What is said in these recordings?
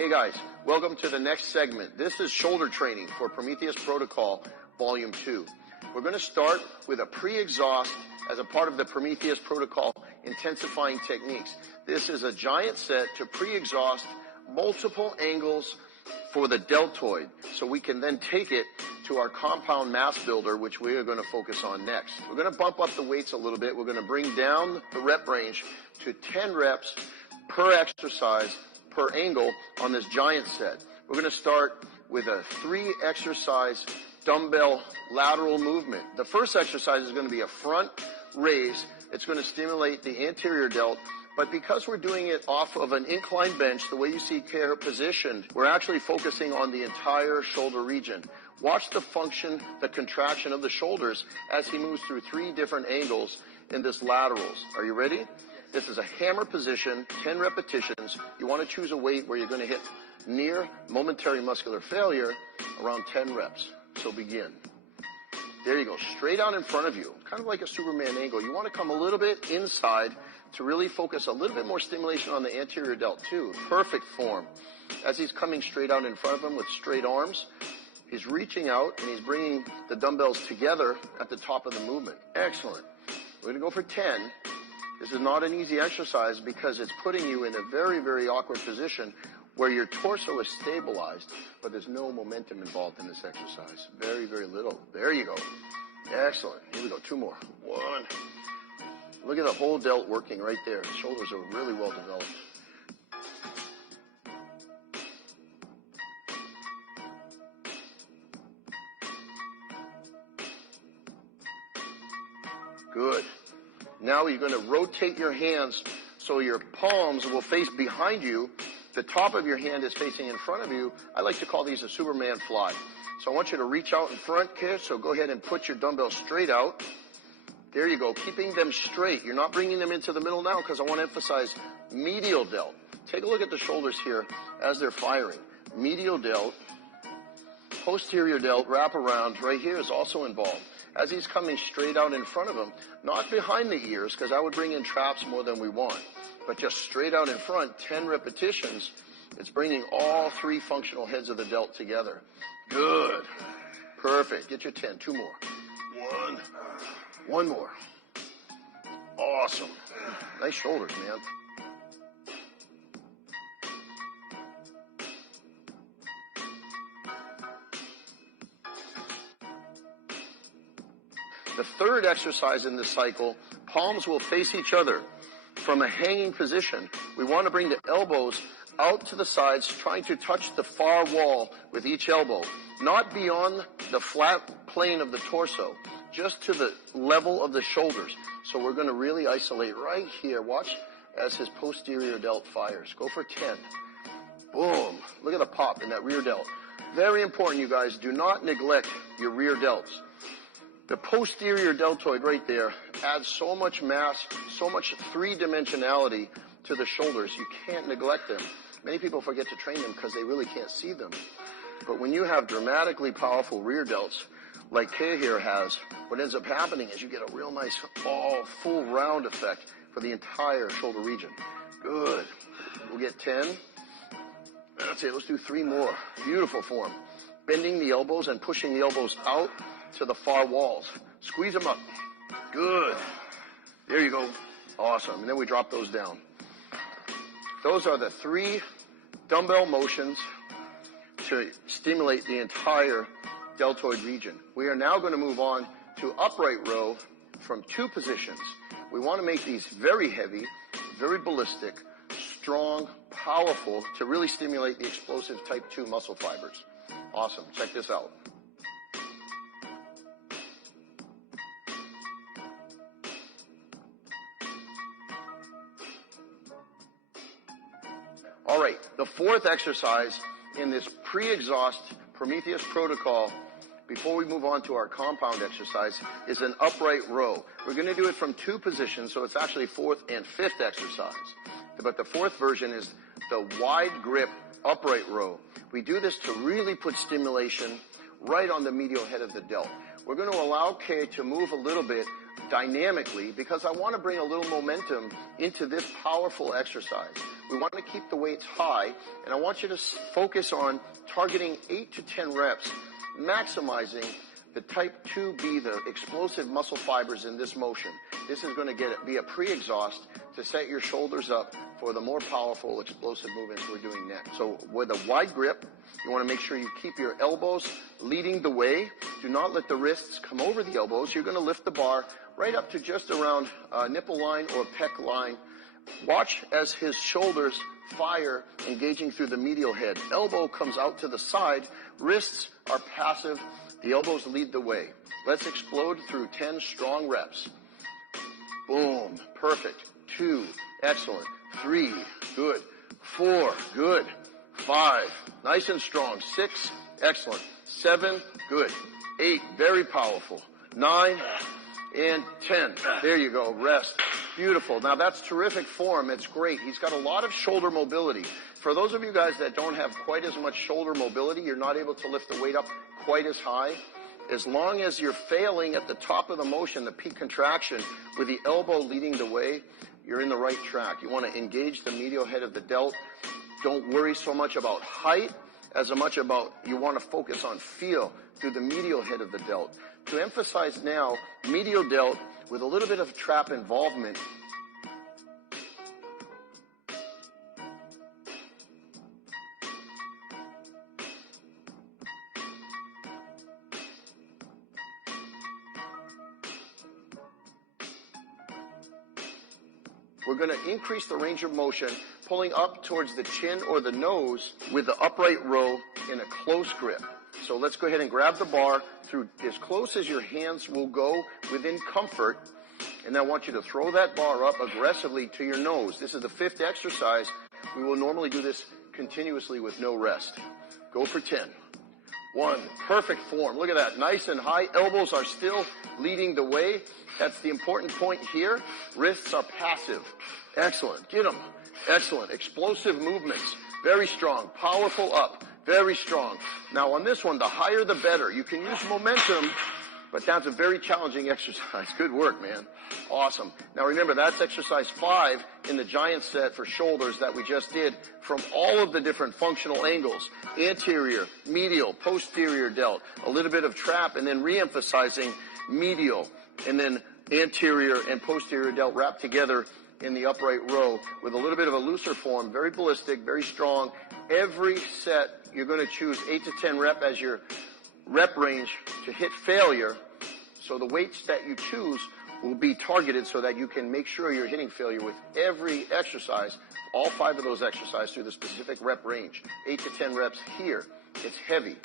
Hey guys, welcome to the next segment. This is shoulder training for Prometheus Protocol Volume 2. We're going to start with a pre-exhaust as a part of the Prometheus Protocol intensifying techniques. This is a giant set to pre-exhaust multiple angles for the deltoid, so we can then take it to our compound mass builder, which we are going to focus on next. We're going to bump up the weights a little bit. We're going to bring down the rep range to 10 reps per exercise per angle on this giant set. We're going to start with a 3-exercise dumbbell lateral movement. The first exercise is going to be a front raise. It's going to stimulate the anterior delt, but because we're doing it off of an inclined bench, the way you see Kerr positioned, we're actually focusing on the entire shoulder region. Watch the function, the contraction of the shoulders as he moves through 3 different angles in this laterals. Are you ready? This is a hammer position, 10 repetitions. You want to choose a weight where you're going to hit near momentary muscular failure around 10 reps. So begin. There you go, straight out in front of you, kind of like a Superman angle. You want to come a little bit inside to really focus a little bit more stimulation on the anterior delt too. Perfect form. As he's coming straight out in front of him with straight arms, he's reaching out and he's bringing the dumbbells together at the top of the movement. Excellent. We're going to go for 10. This is not an easy exercise because it's putting you in a very, very awkward position where your torso is stabilized, but there's no momentum involved in this exercise. Very, very little. There you go. Excellent. Here we go. 2 more. 1. Look at the whole delt working right there. The shoulders are really well developed. Good. Now you're going to rotate your hands so your palms will face behind you. The top of your hand is facing in front of you. I like to call these a Superman fly. So I want you to reach out in front, Kish. So go ahead and put your dumbbells straight out. There you go, keeping them straight. You're not bringing them into the middle now because I want to emphasize medial delt. Take a look at the shoulders here as they're firing. Medial delt, posterior delt, wrap around right here is also involved. As he's coming straight out in front of him, not behind the ears because I would bring in traps more than we want, but just straight out in front, 10 repetitions. It's bringing all 3 functional heads of the delt together. Good. Perfect. Get your 10. 2 more. 1 more. Awesome. Nice shoulders, man. The third exercise in this cycle, palms will face each other from a hanging position. We want to bring the elbows out to the sides, trying to touch the far wall with each elbow, not beyond the flat plane of the torso, just to the level of the shoulders. So we're going to really isolate right here. Watch as his posterior delt fires. Go for 10. Boom. Look at the pop in that rear delt. Very important, you guys. Do not neglect your rear delts. The posterior deltoid right there adds so much mass, so much 3-dimensionality to the shoulders. You can't neglect them. Many people forget to train them because they really can't see them. But when you have dramatically powerful rear delts, like Kay here has, what ends up happening is you get a real nice full round effect for the entire shoulder region. Good. We'll get 10. That's it. Let's do 3 more. Beautiful form. Bending the elbows and pushing the elbows out to the far walls. Squeeze them up. Good. There you go. Awesome. And then we drop those down. Those are the 3 dumbbell motions to stimulate the entire deltoid region. We are now going to move on to upright row from 2 positions. We want to make these very heavy, very ballistic, strong, powerful to really stimulate the explosive type 2 muscle fibers. Awesome. Check this out. All right, the 4th exercise in this pre-exhaust Prometheus protocol, before we move on to our compound exercise, is an upright row. We're going to do it from 2 positions, so it's actually 4th and 5th exercise. But the 4th version is the wide grip upright row. We do this to really put stimulation right on the medial head of the delt. we're going to allow Kay to move a little bit dynamically because I want to bring a little momentum into this powerful exercise. We want to keep the weights high, and I want you to focus on targeting 8 to 10 reps, maximizing the type 2B, the explosive muscle fibers in this motion. This is going to be a pre-exhaust to set your shoulders up for the more powerful explosive movements we're doing next. So with a wide grip, you want to make sure you keep your elbows leading the way. Do not let the wrists come over the elbows. You're going to lift the bar right up to just around nipple line or pec line. Watch as his shoulders fire, engaging through the medial head. Elbow comes out to the side. Wrists are passive. The elbows lead the way. Let's explode through 10 strong reps. Boom. Perfect. 2. Excellent. 3. Good. 4. Good. 5. Nice and strong. 6. Excellent. 7. Good. 8. Very powerful. 9. And 10. There you go. Rest. Beautiful. Now that's terrific form. It's great. He's got a lot of shoulder mobility. For those of you guys that don't have quite as much shoulder mobility, you're not able to lift the weight up quite as high. As long as you're failing at the top of the motion, the peak contraction, with the elbow leading the way, you're in the right track. You want to engage the medial head of the delt. Don't worry so much about height as much about you want to focus on feel through the medial head of the delt. To emphasize now, medial delt with a little bit of trap involvement. We're going to increase the range of motion, pulling up towards the chin or the nose with the upright row in a close grip. So let's go ahead and grab the bar through as close as your hands will go within comfort. And I want you to throw that bar up aggressively to your nose. This is the 5th exercise. We will normally do this continuously with no rest. Go for 10. 1. Perfect form. Look at that. Nice and high. Elbows are still leading the way. That's the important point here. Wrists are passive. Excellent. Get them. Excellent. Explosive movements. Very strong. Powerful up. Very strong. Now on this one, the higher the better. You can use momentum, but that's a very challenging exercise. Good work, man. Awesome. Now remember, that's exercise 5 in the giant set for shoulders that we just did from all of the different functional angles. Anterior, medial, posterior delt, a little bit of trap, and then re-emphasizing medial, and then anterior and posterior delt wrapped together in the upright row with a little bit of a looser form, very ballistic, very strong. Every set, you're going to choose 8 to 10 rep as your rep range to hit failure. So the weights that you choose will be targeted so that you can make sure you're hitting failure with every exercise, all 5 of those exercises through the specific rep range. 8 to 10 reps here. It's heavy.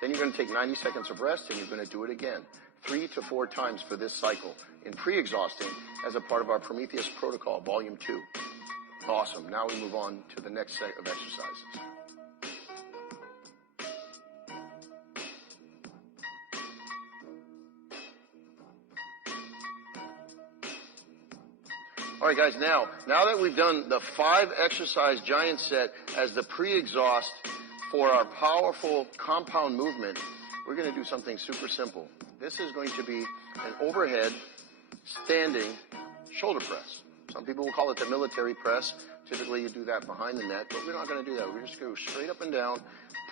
Then you're going to take 90 seconds of rest and you're going to do it again 3 to 4 times for this cycle in pre-exhausting as a part of our Prometheus protocol, volume 2. Awesome. Now we move on to the next set of exercises. All right, guys, now that we've done the 5 exercise giant set as the pre-exhaust for our powerful compound movement, we're going to do something super simple. This is going to be an overhead standing shoulder press. Some people will call it the military press. Typically you do that behind the neck, but we're not going to do that. We're just going to go straight up and down,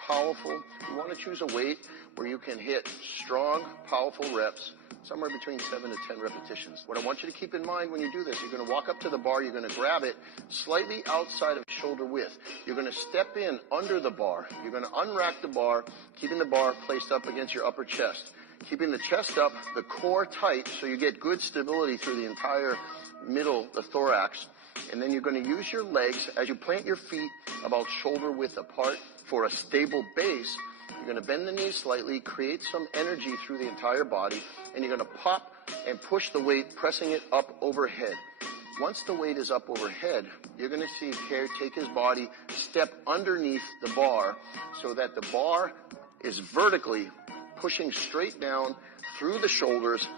powerful. You want to choose a weight where you can hit strong, powerful reps, somewhere between 7 to 10 repetitions. What I want you to keep in mind when you do this, you're going to walk up to the bar, you're going to grab it slightly outside of shoulder width. You're going to step in under the bar. You're going to unrack the bar, keeping the bar placed up against your upper chest. Keeping the chest up, the core tight, so you get good stability through the entire middle, the thorax. And then you're going to use your legs as you plant your feet about shoulder width apart for a stable base. You're going to bend the knees slightly, create some energy through the entire body, and you're going to pop and push the weight, pressing it up overhead. Once the weight is up overhead, you're going to see Kerr take his body, step underneath the bar so that the bar is vertically pushing straight down through the shoulders,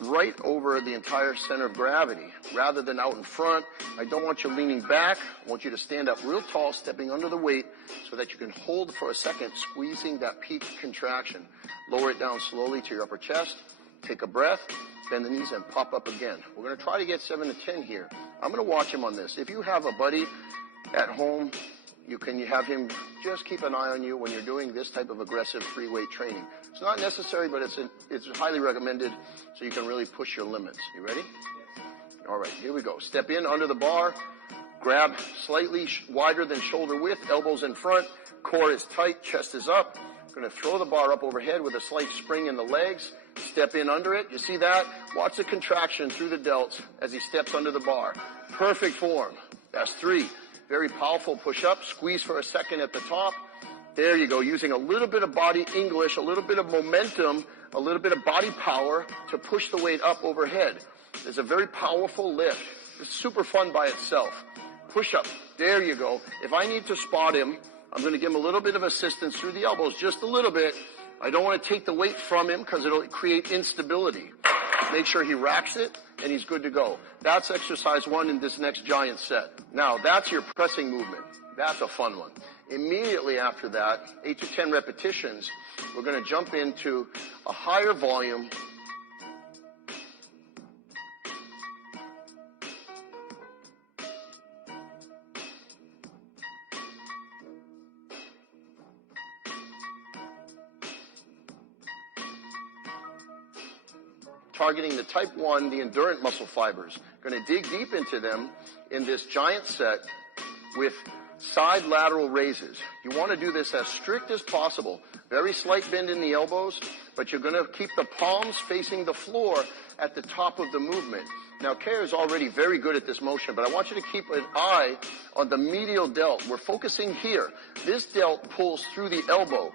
right over the entire center of gravity rather than out in front. I don't want you leaning back. I want you to stand up real tall, stepping under the weight so that you can hold for a second, squeezing that peak contraction. Lower it down slowly to your upper chest. Take a breath, bend the knees, and pop up again. We're going to try to get 7 to 10 here. I'm going to watch him on this. If you have a buddy at home, you have him just keep an eye on you when you're doing this type of aggressive free weight training. It's not necessary, but it's highly recommended so you can really push your limits. You ready? All right, here we go. Step in under the bar. Grab slightly wider than shoulder width, elbows in front, core is tight, chest is up. Going to throw the bar up overhead with a slight spring in the legs. Step in under it. You see that? Watch the contraction through the delts as he steps under the bar. Perfect form. That's 3. Very powerful push-up. Squeeze for a second at the top. There you go. Using a little bit of body English, a little bit of momentum, a little bit of body power to push the weight up overhead. It's a very powerful lift. It's super fun by itself. Push-up. There you go. If I need to spot him, I'm going to give him a little bit of assistance through the elbows, just a little bit. I don't want to take the weight from him because it'll create instability. Make sure he racks it, and he's good to go. That's exercise 1 in this next giant set. Now, that's your pressing movement. That's a fun one. Immediately after that, 8 to 10 repetitions, we're going to jump into a higher volume, targeting the type 1, the endurant muscle fibers. Going to dig deep into them in this giant set with side lateral raises. You want to do this as strict as possible. Very slight bend in the elbows, but you're going to keep the palms facing the floor at the top of the movement. Now, Kara is already very good at this motion, but I want you to keep an eye on the medial delt. We're focusing here. This delt pulls through the elbow.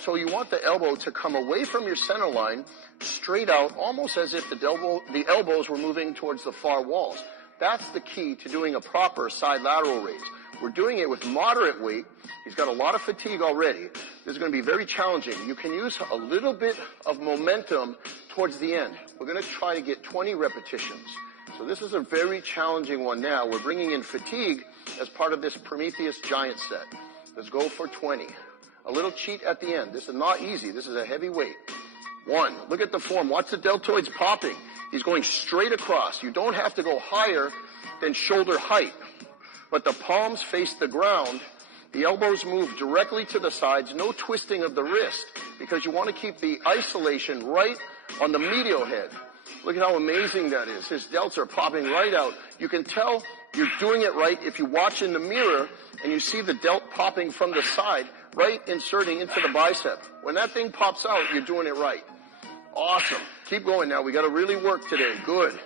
So you want the elbow to come away from your center line, straight out, almost as if the elbows were moving towards the far walls. That's the key to doing a proper side lateral raise. We're doing it with moderate weight. He's got a lot of fatigue already. This is going to be very challenging. You can use a little bit of momentum towards the end. We're going to try to get 20 repetitions. So this is a very challenging one now. We're bringing in fatigue as part of this Prometheus giant set. Let's go for 20. A little cheat at the end. This is not easy. This is a heavy weight. 1. Look at the form. Watch the deltoids popping. He's going straight across. You don't have to go higher than shoulder height. But the palms face the ground. The elbows move directly to the sides. No twisting of the wrist because you want to keep the isolation right on the medial head. Look at how amazing that is. His delts are popping right out. You can tell you're doing it right if you watch in the mirror and you see the delt popping from the side, right inserting into the bicep. When that thing pops out, you're doing it right. Awesome. Keep going now. We got to really work today. Good.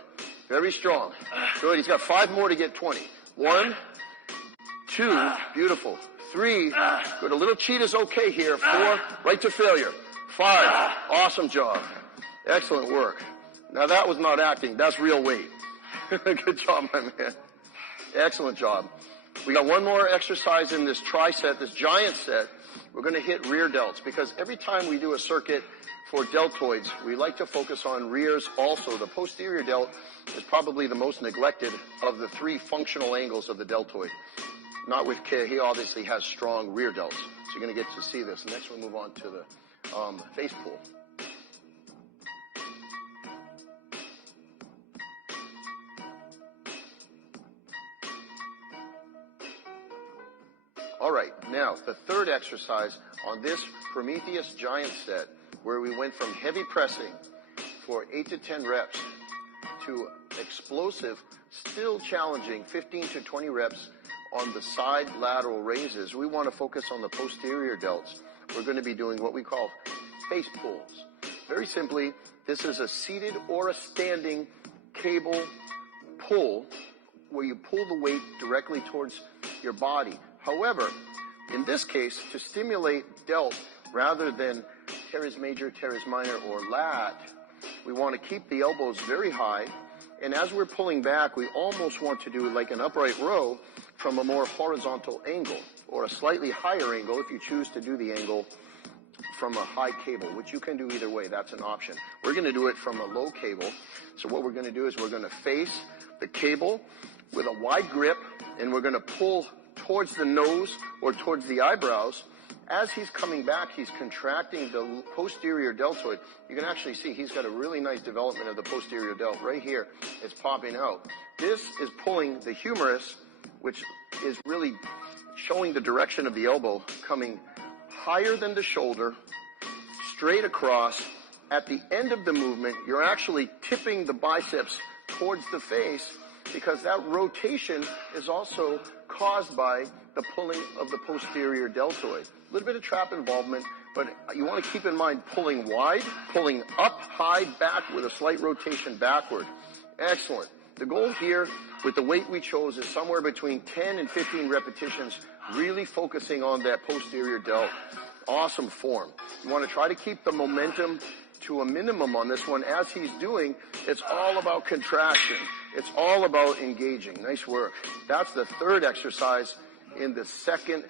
Very strong. Good. He's got 5 more to get 20. 1, 2, beautiful. 3, good. A little cheat is okay here. 4, right to failure. 5, awesome job. Excellent work. Now that was not acting. That's real weight. Good job, my man. Excellent job. We got one more exercise in this tri-set, this giant set. We're going to hit rear delts because every time we do a circuit for deltoids, we like to focus on rears also. The posterior delt is probably the most neglected of the 3 functional angles of the deltoid. Not with Kay. He obviously has strong rear delts. So you're going to get to see this. Next we'll move on to the face pull. All right, now the third exercise on this Prometheus giant set where we went from heavy pressing for 8 to 10 reps to explosive, still challenging 15 to 20 reps on the side lateral raises. We want to focus on the posterior delts. We're going to be doing what we call face pulls. Very simply, this is a seated or a standing cable pull where you pull the weight directly towards your body. However, in this case, to stimulate delt rather than teres major, teres minor, or lat, we want to keep the elbows very high. And as we're pulling back, we almost want to do like an upright row from a more horizontal angle or a slightly higher angle if you choose to do the angle from a high cable, which you can do either way. That's an option. We're going to do it from a low cable. So what we're going to do is we're going to face the cable with a wide grip, and we're going to pull towards the nose or towards the eyebrows. As he's coming back, he's contracting the posterior deltoid. You can actually see he's got a really nice development of the posterior delt. Right here, it's popping out. This is pulling the humerus, which is really showing the direction of the elbow, coming higher than the shoulder, straight across. At the end of the movement, you're actually tipping the biceps towards the face, because that rotation is also caused by the pulling of the posterior deltoid. A little bit of trap involvement, but you want to keep in mind pulling wide, pulling up, high, back with a slight rotation backward. Excellent. The goal here with the weight we chose is somewhere between 10 and 15 repetitions, really focusing on that posterior delt. Awesome form. You want to try to keep the momentum to a minimum on this one. As he's doing, it's all about contraction. It's all about engaging. Nice work. That's the third exercise in the second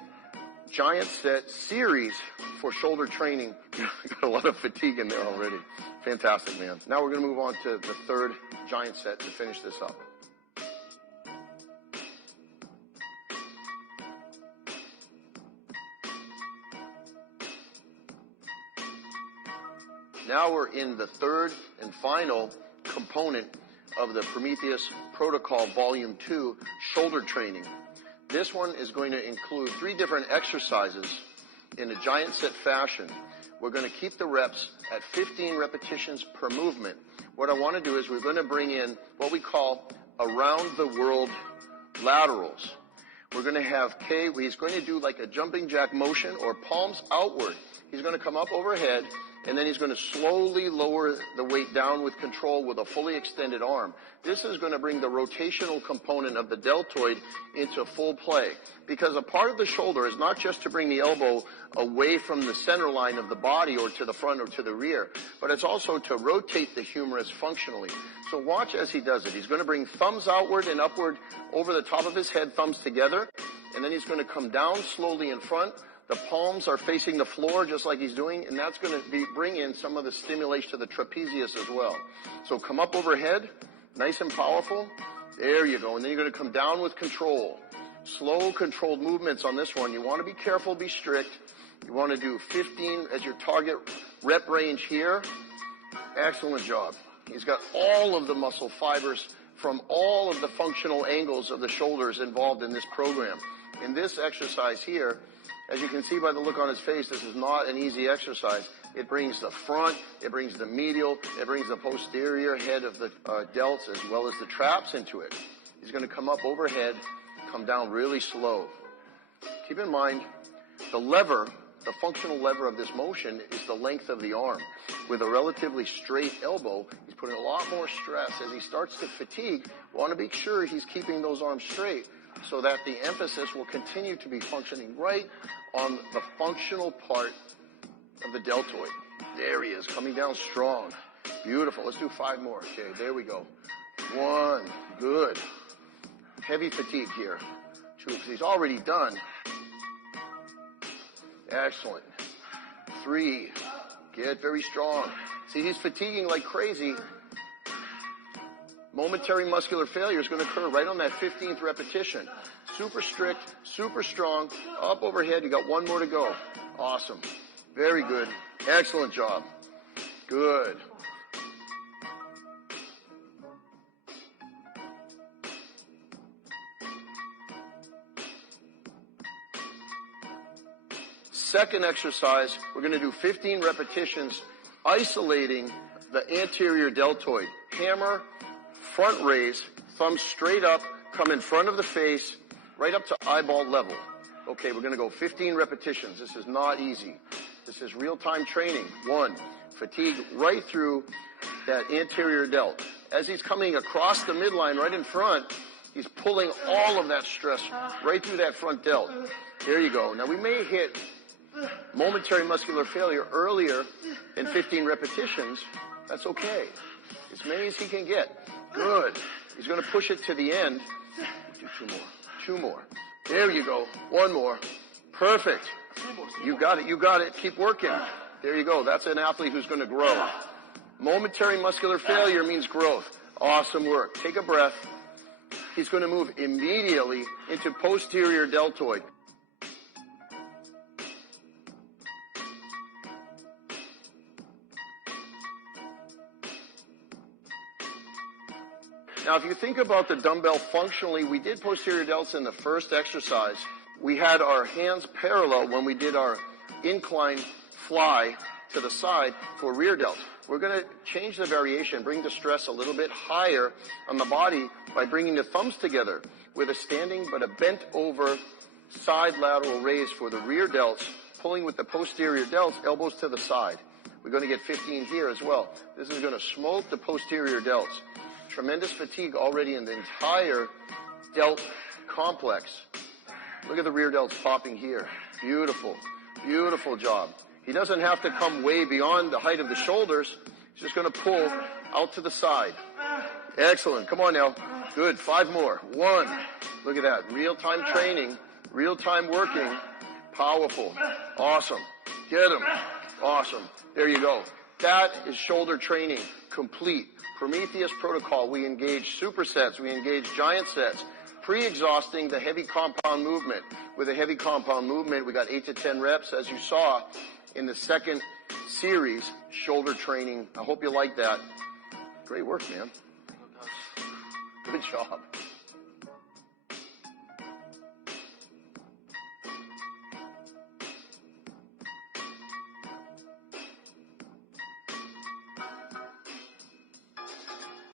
giant set series for shoulder training. Got a lot of fatigue in there already. Fantastic, man. Now we're going to move on to the third giant set to finish this up. Now we're in the third and final component of the Prometheus Protocol Volume 2 shoulder training. This one is going to include 3 different exercises in a giant set fashion. We're going to keep the reps at 15 repetitions per movement. What I want to do is we're going to bring in what we call around the world laterals. We're going to have Kay, he's going to do like a jumping jack motion or palms outward. He's going to come up overhead, and then he's going to slowly lower the weight down with control with a fully extended arm. This is going to bring the rotational component of the deltoid into full play, because a part of the shoulder is not just to bring the elbow away from the center line of the body or to the front or to the rear, but it's also to rotate the humerus functionally. So watch as he does it. He's going to bring thumbs outward and upward over the top of his head, thumbs together, and then he's going to come down slowly in front. The palms are facing the floor just like he's doing, and that's going to bring in some of the stimulation to the trapezius as well. So come up overhead, nice and powerful. There you go. And then you're going to come down with control. Slow, controlled movements on this one. You want to be careful, be strict. You want to do 15 as your target rep range here. Excellent job. He's got all of the muscle fibers from all of the functional angles of the shoulders involved in this program. In this exercise here, as you can see by the look on his face, this is not an easy exercise. It brings the front, it brings the medial, it brings the posterior head of the delts as well as the traps into it. He's going to come up overhead, come down really slow. Keep in mind, the lever, the functional lever of this motion is the length of the arm. With a relatively straight elbow, he's putting a lot more stress. As he starts to fatigue, we want to make sure he's keeping those arms straight, so that the emphasis will continue to be functioning right on the functional part of the deltoid. There he is, coming down strong. Beautiful. Let's do 5 more. Okay, there we go. 1, good. Heavy fatigue here. 2, because he's already done. Excellent. 3, get very strong. See, he's fatiguing like crazy. Momentary muscular failure is going to occur right on that 15th repetition. Super strict, super strong, up overhead. You got 1 more to go. Awesome. Very good. Excellent job. Good. Second exercise, we're going to do 15 repetitions isolating the anterior deltoid. Hammer, front raise, thumbs straight up, come in front of the face, right up to eyeball level. Okay, we're going to go 15 repetitions. This is not easy. This is real-time training. 1, fatigue right through that anterior delt. As he's coming across the midline right in front, he's pulling all of that stress right through that front delt. There you go. Now, we may hit momentary muscular failure earlier in 15 repetitions. That's okay. As many as he can get. Good. He's going to push it to the end. Do 2 more. 2 more. There you go. 1 more. Perfect. You got it. You got it. Keep working. There you go. That's an athlete who's going to grow. Momentary muscular failure means growth. Awesome work. Take a breath. He's going to move immediately into posterior deltoid. Now, if you think about the dumbbell functionally, we did posterior delts in the first exercise. We had our hands parallel when we did our incline fly to the side for rear delts. We're going to change the variation, bring the stress a little bit higher on the body by bringing the thumbs together with a standing but a bent over side lateral raise for the rear delts, pulling with the posterior delts, elbows to the side. We're going to get 15 here as well. This is going to smoke the posterior delts. Tremendous fatigue already in the entire delt complex. Look at the rear delts popping here. Beautiful, beautiful job. He doesn't have to come way beyond the height of the shoulders. He's just going to pull out to the side. Excellent. Come on now. Good. 5 more. 1. Look at that. Real-time training. Real-time working. Powerful. Awesome. Get him. Awesome. There you go. That is shoulder training complete. Prometheus protocol. We engage supersets. We engage giant sets. Pre-exhausting the heavy compound movement. With a heavy compound movement, we got 8 to 10 reps, as you saw in the second series, shoulder training. I hope you like that. Great work, man. Good job.